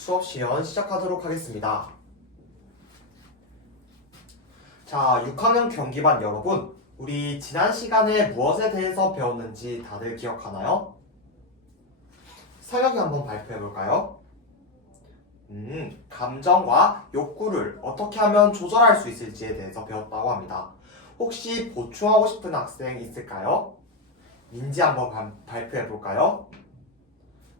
수업 시연 시작하도록 하겠습니다. 자, 6학년 경기반 여러분, 우리 지난 시간에 무엇에 대해서 배웠는지 다들 기억하나요? 사역이 한번 발표해 볼까요? 감정과 욕구를 어떻게 하면 조절할 수 있을지에 대해서 배웠다고 합니다. 혹시 보충하고 싶은 학생 있을까요? 민지 한번 발표해 볼까요?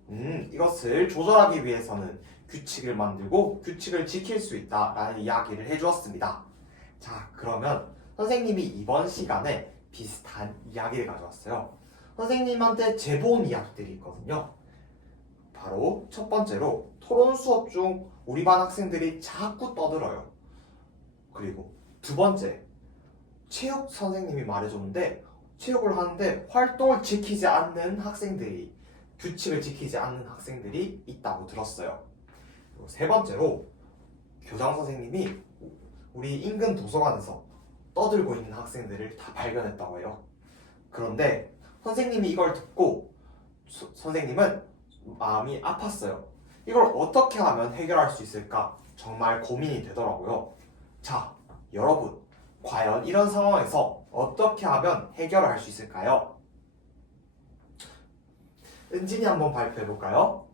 이것을 조절하기 위해서는 규칙을 만들고 규칙을 지킬 수 있다라는 이야기를 해주었습니다. 자, 그러면 선생님이 이번 시간에 비슷한 이야기를 가져왔어요. 선생님한테 제본 이야기들이 있거든요. 바로 첫 번째로 토론 수업 중 우리 반 학생들이 자꾸 떠들어요. 그리고 두 번째, 체육 선생님이 말해줬는데 체육을 하는데 활동을 지키지 않는 학생들이, 규칙을 지키지 않는 학생들이 있다고 들었어요. 그리고 세 번째로 교장 선생님이 우리 인근 도서관에서 떠들고 있는 학생들을 다 발견했다고 해요. 그런데 선생님이 이걸 듣고 선생님은 마음이 아팠어요. 이걸 어떻게 하면 해결할 수 있을까 정말 고민이 되더라고요. 자, 여러분, 과연 이런 상황에서 어떻게 하면 해결을 할 수 있을까요? 은진이 한번 발표해 볼까요?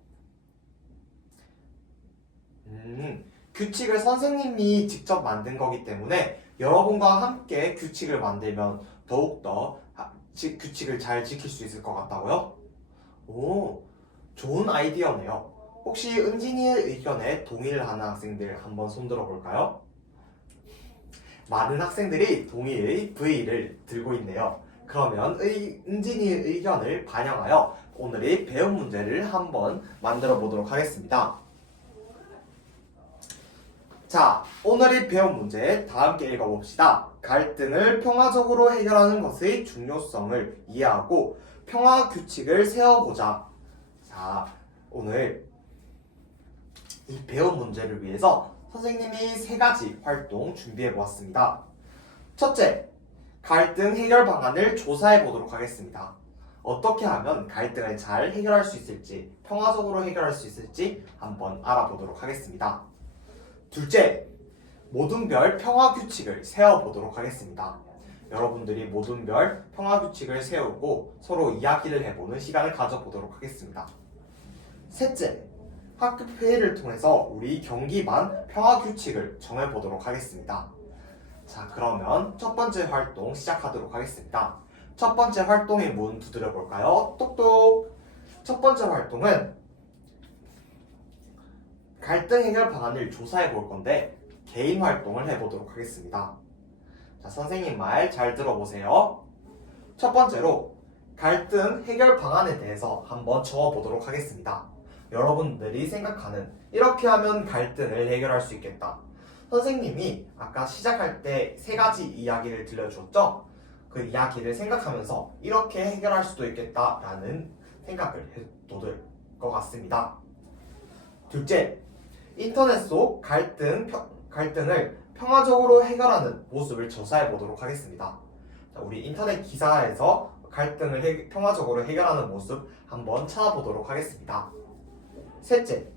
규칙을 선생님이 직접 만든 거기 때문에 여러분과 함께 규칙을 만들면 더욱더 규칙을 잘 지킬 수 있을 것 같다고요? 오, 좋은 아이디어네요. 혹시 은진이의 의견에 동의를 하는 학생들 한번 손들어 볼까요? 많은 학생들이 동의의 V를 들고 있네요. 그러면 은진이의 의견을 반영하여 오늘의 배운 문제를 한번 만들어 보도록 하겠습니다. 자, 오늘의 배운 문제 다 함께 읽어봅시다. 갈등을 평화적으로 해결하는 것의 중요성을 이해하고 평화 규칙을 세워보자. 자, 오늘 이 배운 문제를 위해서 선생님이 세 가지 활동 준비해 보았습니다. 첫째, 갈등 해결 방안을 조사해 보도록 하겠습니다. 어떻게 하면 갈등을 잘 해결할 수 있을지, 평화적으로 해결할 수 있을지 한번 알아보도록 하겠습니다. 둘째, 모든별 평화 규칙을 세워보도록 하겠습니다. 여러분들이 모든별 평화 규칙을 세우고 서로 이야기를 해보는 시간을 가져보도록 하겠습니다. 셋째, 학급 회의를 통해서 우리 경기반 평화 규칙을 정해보도록 하겠습니다. 자, 그러면 첫 번째 활동 시작하도록 하겠습니다. 첫 번째 활동의 문 두드려 볼까요? 똑똑! 첫 번째 활동은 갈등 해결 방안을 조사해 볼 건데 개인 활동을 해보도록 하겠습니다. 자, 선생님 말 잘 들어보세요. 첫 번째로 갈등 해결 방안에 대해서 한번 적어보도록 하겠습니다. 여러분들이 생각하는 이렇게 하면 갈등을 해결할 수 있겠다. 선생님이 아까 시작할 때 세 가지 이야기를 들려주었죠? 그 이야기를 생각하면서 이렇게 해결할 수도 있겠다라는 생각을 해도 될 것 같습니다. 둘째, 인터넷 속 갈등을 평화적으로 해결하는 모습을 조사해 보도록 하겠습니다. 자, 우리 인터넷 기사에서 갈등을 평화적으로 해결하는 모습 한번 찾아보도록 하겠습니다. 셋째,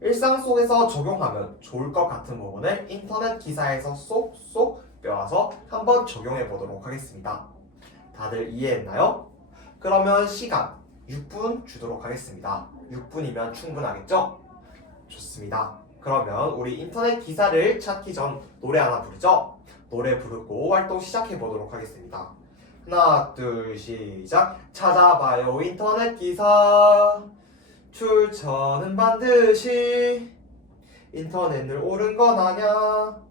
일상 속에서 적용하면 좋을 것 같은 부분을 인터넷 기사에서 쏙쏙 빼와서 한번 적용해 보도록 하겠습니다. 다들 이해했나요? 그러면 시간 6분 주도록 하겠습니다. 6분이면 충분하겠죠? 좋습니다. 그러면 우리 인터넷 기사를 찾기 전 노래 하나 부르죠? 노래 부르고 활동 시작해 보도록 하겠습니다. 하나, 둘, 시작! 찾아봐요 인터넷 기사 출처는 반드시 인터넷을 옳은 건 아냐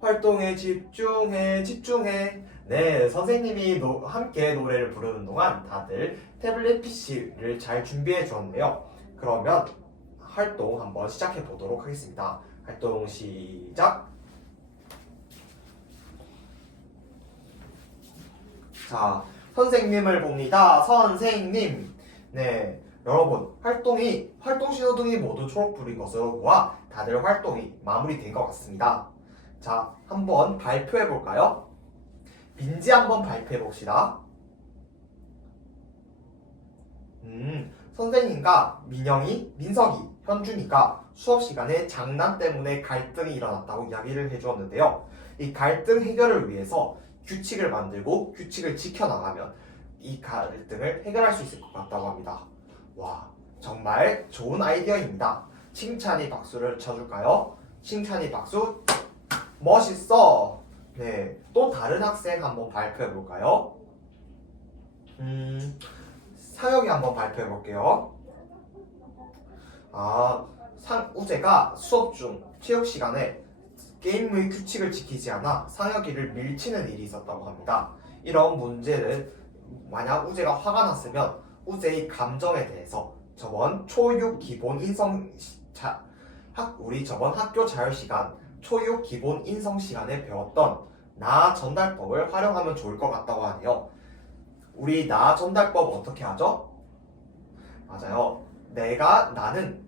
활동에 집중해 네, 선생님이 함께 노래를 부르는 동안 다들 태블릿 PC를 잘 준비해 주었네요. 그러면 활동 한번 시작해 보도록 하겠습니다. 활동 시작! 자, 선생님을 봅니다. 선생님. 네, 여러분, 활동 신호등이 모두 초록불인 것으로와 다들 활동이 마무리된 것 같습니다. 자, 한번 발표해 볼까요? 민지 한번 발표해 봅시다. 선생님과 민석이, 현준이가 수업 시간에 장난 때문에 갈등이 일어났다고 이야기를 해주었는데요. 이 갈등 해결을 위해서 규칙을 만들고 규칙을 지켜나가면 이 갈등을 해결할 수 있을 것 같다고 합니다. 와, 정말 좋은 아이디어입니다. 칭찬이 박수를 쳐줄까요? 칭찬이 박수. 멋있어. 네, 또 다른 학생 한번 발표해 볼까요? 상혁이 한번 발표해 볼게요. 우재가 수업 중 체육 시간에 게임의 규칙을 지키지 않아 상혁이를 밀치는 일이 있었다고 합니다. 이런 문제는 만약 우재가 화가 났으면 우재의 감정에 대해서 저번 초육 기본 인성 우리 저번 학교 자율 시간 초육 기본 인성 시간에 배웠던 나 전달법을 활용하면 좋을 것 같다고 하네요. 우리 나 전달법 어떻게 하죠? 맞아요. 나는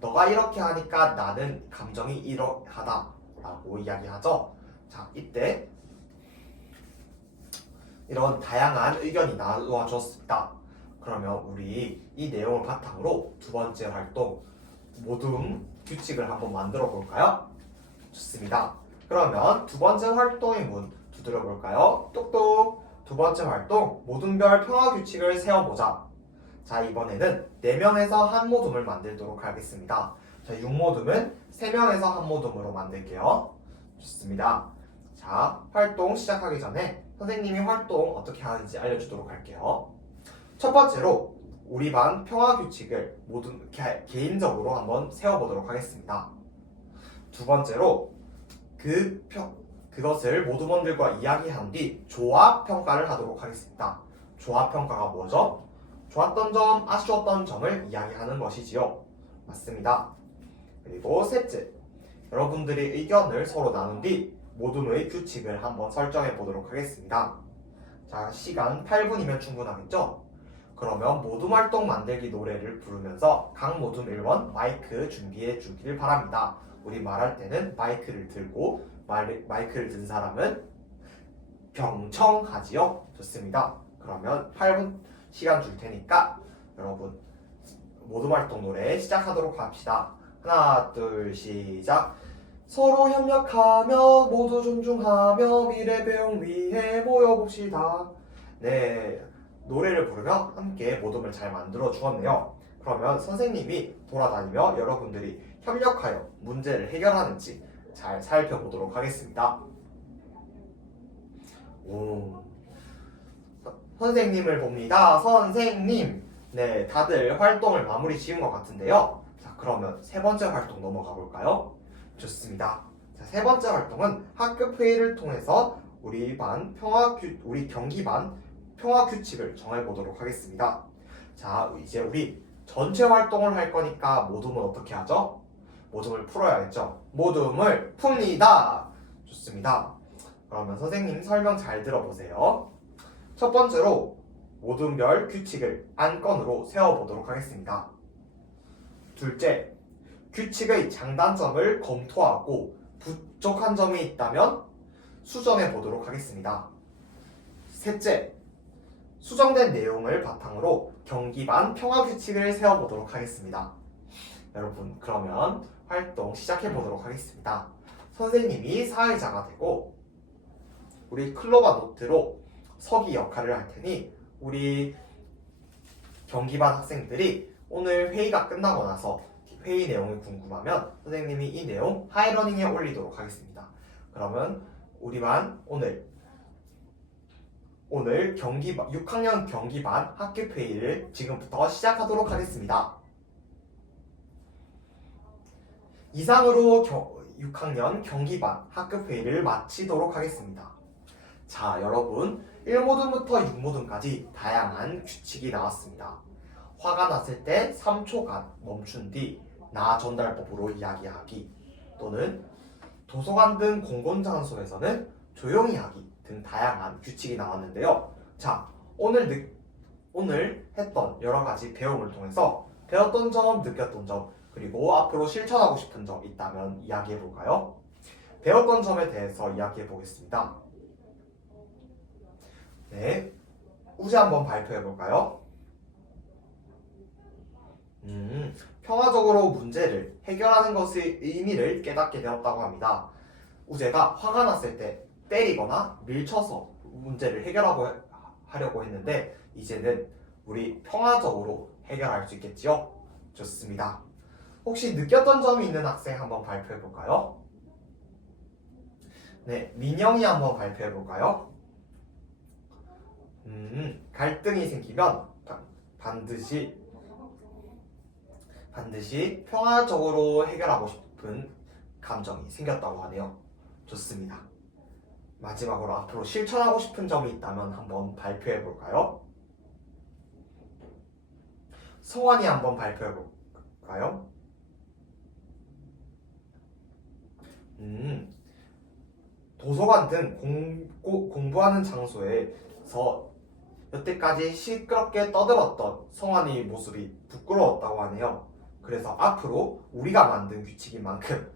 너가 이렇게 하니까 나는 감정이 이러하다 라고 이야기하죠. 자, 이때 이런 다양한 의견이 나와 주었습니다. 그러면 우리 이 내용을 바탕으로 두 번째 활동 모둠 규칙을 한번 만들어 볼까요? 좋습니다. 그러면 두 번째 활동의 문 두드려 볼까요? 똑똑. 두 번째 활동 모둠별 평화 규칙을 세워보자. 자, 이번에는 4명에서 한 모둠을 만들도록 하겠습니다. 자, 6모둠은 3명에서 한 모둠으로 만들게요. 좋습니다. 자, 활동 시작하기 전에 선생님이 활동 어떻게 하는지 알려주도록 할게요. 첫 번째로 우리 반 평화 규칙을 모두 개인적으로 한번 세워보도록 하겠습니다. 두 번째로 그것을 모둠원들과 이야기한 뒤 조합 평가를 하도록 하겠습니다. 조합 평가가 뭐죠? 좋았던 점, 아쉬웠던 점을 이야기하는 것이지요. 맞습니다. 그리고 셋째, 여러분들의 의견을 서로 나눈 뒤 모둠의 규칙을 한번 설정해 보도록 하겠습니다. 자, 시간 8분이면 충분하겠죠? 그러면 모둠 활동 만들기 노래를 부르면서 각 모둠 1번 마이크 준비해 주길 바랍니다. 우리 말할 때는 마이크를 들고 마이크를 든 사람은 경청하지요. 좋습니다. 그러면 8분 시간 줄 테니까 여러분 모둠 활동 노래 시작하도록 합시다. 하나, 둘, 시작. 서로 협력하며 모두 존중하며 미래 배움 위해 모여봅시다. 네, 노래를 부르며 함께 모둠을 잘 만들어 주었네요. 그러면 선생님이 돌아다니며 여러분들이 협력하여 문제를 해결하는지 잘 살펴보도록 하겠습니다. 선생님을 봅니다. 선생님. 네, 다들 활동을 마무리 지은 것 같은데요. 자, 그러면 세 번째 활동 넘어가 볼까요? 좋습니다. 자, 세 번째 활동은 학급 회의를 통해서 우리 경기반 평화 규칙을 정해보도록 하겠습니다. 자, 이제 우리 전체 활동을 할 거니까 모둠은 어떻게 하죠? 모둠을 풀어야겠죠? 모둠을 풉니다. 좋습니다. 그러면 선생님 설명 잘 들어보세요. 첫 번째로 모둠별 규칙을 안건으로 세워보도록 하겠습니다. 둘째, 규칙의 장단점을 검토하고 부족한 점이 있다면 수정해 보도록 하겠습니다. 셋째, 수정된 내용을 바탕으로 경기반 평화 규칙을 세워보도록 하겠습니다. 여러분, 그러면 활동 시작해 보도록 하겠습니다. 선생님이 사회자가 되고 우리 클로바 노트로 서기 역할을 할 테니 우리 경기반 학생들이 오늘 회의가 끝나고 나서 회의 내용이 궁금하면 선생님이 이 내용 하이러닝에 올리도록 하겠습니다. 그러면 우리 반 오늘 6학년 경기반 학급 회의를 지금부터 시작하도록 하겠습니다. 이상으로 6학년 경기반 학급 회의를 마치도록 하겠습니다. 자, 여러분 1모둠부터 6모둠까지 다양한 규칙이 나왔습니다. 화가 났을 때 3초간 멈춘 뒤 나 전달법으로 이야기하기 또는 도서관 등 공공장소에서는 조용히 하기 등 다양한 규칙이 나왔는데요. 자, 오늘 했던 여러가지 배움을 통해서 배웠던 점, 느꼈던 점, 그리고 앞으로 실천하고 싶은 점 있다면 이야기해 볼까요? 배웠던 점에 대해서 이야기해 보겠습니다. 네, 우재 한번 발표해 볼까요? 평화적으로 문제를 해결하는 것의 의미를 깨닫게 되었다고 합니다. 우재가 화가 났을 때 때리거나 밀쳐서 문제를 하려고 했는데 이제는 우리 평화적으로 해결할 수 있겠지요? 좋습니다. 혹시 느꼈던 점이 있는 학생 한번 발표해 볼까요? 네, 민영이 한번 발표해 볼까요? 갈등이 생기면 반드시 평화적으로 해결하고 싶은 감정이 생겼다고 하네요. 좋습니다. 마지막으로 앞으로 실천하고 싶은 점이 있다면 한번 발표해 볼까요? 성환이 한번 발표해 볼까요? 도서관 등 공부하는 장소에서 여태까지 시끄럽게 떠들었던 성환이의 모습이 부끄러웠다고 하네요. 그래서 앞으로 우리가 만든 규칙인 만큼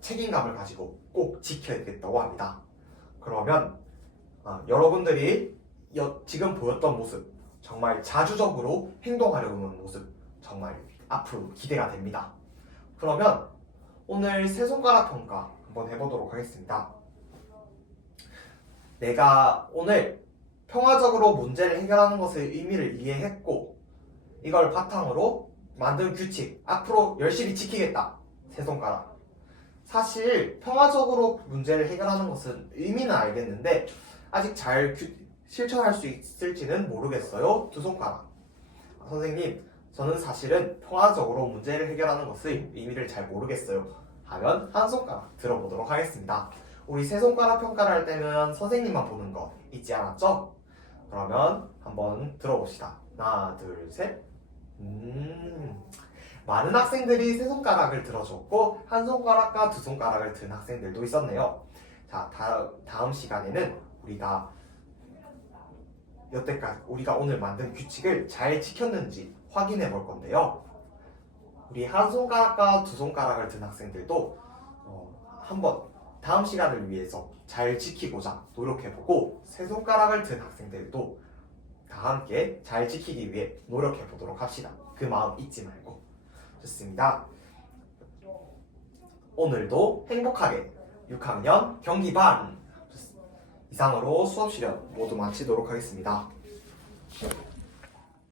책임감을 가지고 꼭 지켜야겠다고 합니다. 그러면 여러분들이 지금 보였던 모습, 정말 자주적으로 행동하려는 모습 정말 앞으로 기대가 됩니다. 그러면 오늘 세 손가락 평가 한번 해보도록 하겠습니다. 내가 오늘 평화적으로 문제를 해결하는 것의 의미를 이해했고 이걸 바탕으로 만든 규칙 앞으로 열심히 지키겠다. 세 손가락. 사실 평화적으로 문제를 해결하는 것은 의미는 알겠는데 아직 잘 실천할 수 있을지는 모르겠어요. 두 손가락. 선생님, 저는 사실은 평화적으로 문제를 해결하는 것의 의미를 잘 모르겠어요. 하면 한 손가락 들어보도록 하겠습니다. 우리 세 손가락 평가를 할 때는 선생님만 보는 거 잊지 않았죠? 그러면 한번 들어봅시다. 하나, 둘, 셋. 많은 학생들이 세 손가락을 들어줬고 한 손가락과 두 손가락을 든 학생들도 있었네요. 자, 다음 시간에는 여태까지 우리가 오늘 만든 규칙을 잘 지켰는지 확인해 볼 건데요. 우리 한 손가락과 두 손가락을 든 학생들도 한번 다음 시간을 위해서 잘 지키고자 노력해보고 세 손가락을 든 학생들도 다 함께 잘 지키기 위해 노력해보도록 합시다. 그 마음 잊지 말고. 좋습니다. 오늘도 행복하게 6학년 경기반 이상으로 수업 시간 모두 마치도록 하겠습니다.